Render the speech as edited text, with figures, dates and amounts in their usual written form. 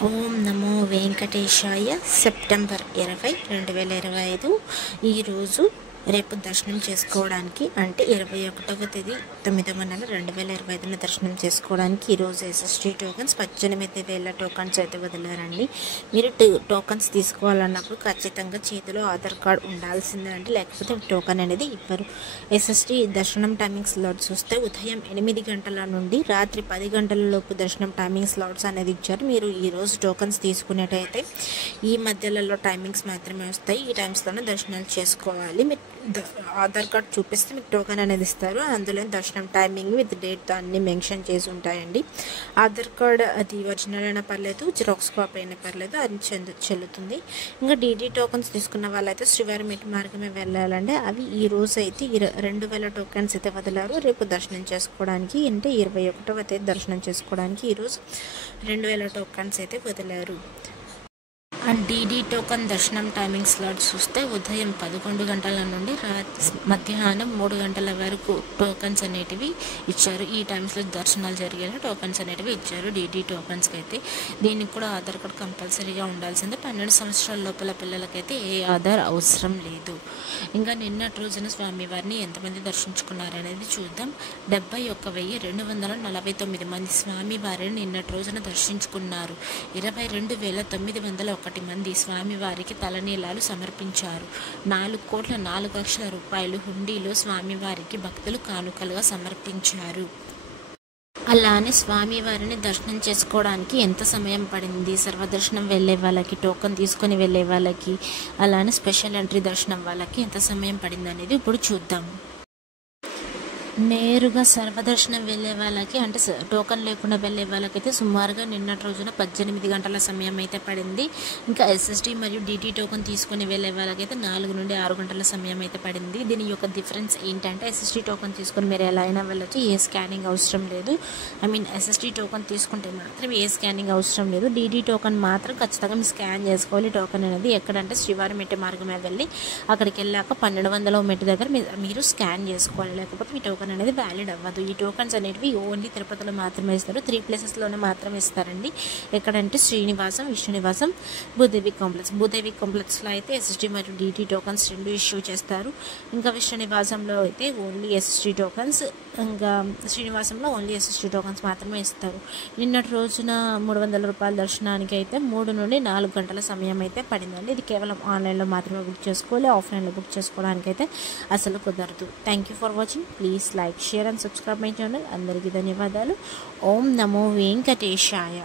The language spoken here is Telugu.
ఓం నమో వెంకటేశాయ. సెప్టెంబర్ 20, 2025 ఈరోజు రేపు దర్శనం చేసుకోవడానికి అంటే 21వ తేదీ 9వ నెల 2025 దర్శనం చేసుకోవడానికి ఈరోజు ఎస్ఎస్టీ టోకన్స్ 18,000 టోకన్స్ అయితే వదిలారండి. మీరు టోకన్స్ తీసుకోవాలన్నప్పుడు ఖచ్చితంగా చేతిలో ఆధార్ కార్డ్ ఉండాల్సిందే అండి, లేకపోతే టోకన్ అనేది ఇవ్వరు. ఎస్ఎస్టీ దర్శనం టైమింగ్ స్లాట్స్ చూస్తే ఉదయం 8 గంటల నుండి రాత్రి 10 గంటల లోపు దర్శనం టైమింగ్ స్లాట్స్ అనేది ఇచ్చారు. మీరు ఈరోజు టోకన్స్ తీసుకునేటైతే ఈ మధ్యలలో టైమింగ్స్ మాత్రమే వస్తాయి. ఈ టైమ్స్లోనే దర్శనాలు చేసుకోవాలి. మీరు ఆధార్ కార్డ్ చూపిస్తే మీకు టోకెన్ అనేది ఇస్తారు. అందులో దర్శనం టైమింగ్ విత్ డేట్ అన్ని మెన్షన్ చేసి ఉంటాయండి. ఆధార్ కార్డ్ అది ఒరిజినల్ అయినా పర్లేదు, జిరాక్స్ కాపీ అయినా పర్లేదు, అది చెల్లుతుంది. ఇంకా డీడీ టోకన్స్ తీసుకున్న వాళ్ళైతే శ్రీవారి మెట్టు మార్గమే వెళ్ళాలండి. అవి ఈ రోజు అయితే 2,000 టోకెన్స్ అయితే వదిలారు. రేపు దర్శనం చేసుకోవడానికి అంటే 21వ తేదీ దర్శనం చేసుకోవడానికి ఈరోజు 2,000 టోకన్స్ అయితే వదిలారు. అండ్ డీడీ టోకన్ దర్శనం టైమింగ్ స్లాట్స్ చూస్తే ఉదయం 11 గంటల నుండి మధ్యాహ్నం 3 గంటల వరకు టోకన్స్ అనేటివి ఇచ్చారు. ఈ టైమ్స్లో దర్శనాలు జరిగేలా టోకన్స్ అనేటివి ఇచ్చారు డీడీ టోకన్స్కి అయితే. దీనికి కూడా ఆధార్ కార్డ్ కంపల్సరీగా ఉండాల్సిందే. 12 సంవత్సరాల లోపల పిల్లలకైతే ఏ ఆధార్ అవసరం లేదు. ఇంకా నిన్నటి రోజున స్వామివారిని ఎంతమంది దర్శించుకున్నారనేది చూద్దాం. 71,249 మంది స్వామివారిని నిన్నటి రోజున దర్శించుకున్నారు. 22,901 మంది స్వామివారికి తలనీలాలు సమర్పించారు. 4,04,00,000 రూపాయలు హుండీలో స్వామివారికి భక్తులు కానుకలుగా సమర్పించారు. అలానే స్వామివారిని దర్శనం చేసుకోవడానికి ఎంత సమయం పడింది, సర్వదర్శనం వెళ్ళే వాళ్ళకి, టోకన్ తీసుకొని వెళ్ళే వాళ్ళకి, అలానే స్పెషల్ ఎంట్రీ దర్శనం వాళ్ళకి ఎంత సమయం పడింది అనేది ఇప్పుడు చూద్దాం. నేరుగా సర్వదర్శనం వెళ్ళే వాళ్ళకి అంటే టోకన్ లేకుండా వెళ్ళే వాళ్ళకైతే సుమారుగా నిన్నటి రోజున 18 గంటల సమయం అయితే పడింది. ఇంకా ఎస్ఎస్టీ మరియు డీటీ టోకన్ తీసుకుని వెళ్ళే వాళ్ళకైతే 4 నుండి 6 గంటల సమయం అయితే పడింది. దీని యొక్క డిఫరెన్స్ ఏంటంటే ఎస్ఎస్టీ టోకన్ తీసుకొని మీరు ఎలా అయినా వెళ్ళచ్చు, ఏ స్కానింగ్ అవసరం లేదు. ఎస్ఎస్టీ టోకన్ తీసుకుంటే మాత్రం ఏ స్కానింగ్ అవసరం లేదు. డీటీ టోకన్ మాత్రం ఖచ్చితంగా మీరు స్కాన్ చేసుకోవాలి. టోకన్ అనేది ఎక్కడంటే శ్రీవారి మెట్టు మార్గమే వెళ్ళి అక్కడికి వెళ్ళాక 1200వ మెట్టు దగ్గర మీరు స్కాన్ చేసుకోవాలి, లేకపోతే మీ టోకన్ అనేది వ్యాలిడ్ అవ్వదు. ఈ టోకన్స్ అనేటివి ఓన్లీ తిరుపతిలో మాత్రమే ఇస్తారు. 3 ప్లేసెస్లోనే మాత్రమే ఇస్తారండి. ఎక్కడంటే శ్రీనివాసం, విష్ణునివాసం, భూదేవి కాంప్లెక్స్లో అయితే ఎస్ఎస్టీ మరియు డీటీ టోకన్స్ 2 ఇష్యూ చేస్తారు. ఇంకా విష్ణునివాసంలో అయితే ఓన్లీ ఎస్ఎస్టీ టోకన్స్, ఇంకా శ్రీనివాసంలో ఓన్లీ ఎస్ఎస్టీ టోకన్స్ మాత్రమే ఇస్తారు. నిన్నటి రోజున 300 రూపాయల దర్శనానికి అయితే 3 నుండి 4 గంటల సమయం అయితే పడిందండి. ఇది కేవలం ఆన్లైన్లో మాత్రమే బుక్ చేసుకోవాలి. ఆఫ్లైన్లో బుక్ చేసుకోవడానికి అయితే అసలు కుదరదు. Thank you for watching. Please like, share and subscribe my channel. అందరికీ ధన్యవాదాలు. ఓం నమో వెంకటేశాయ.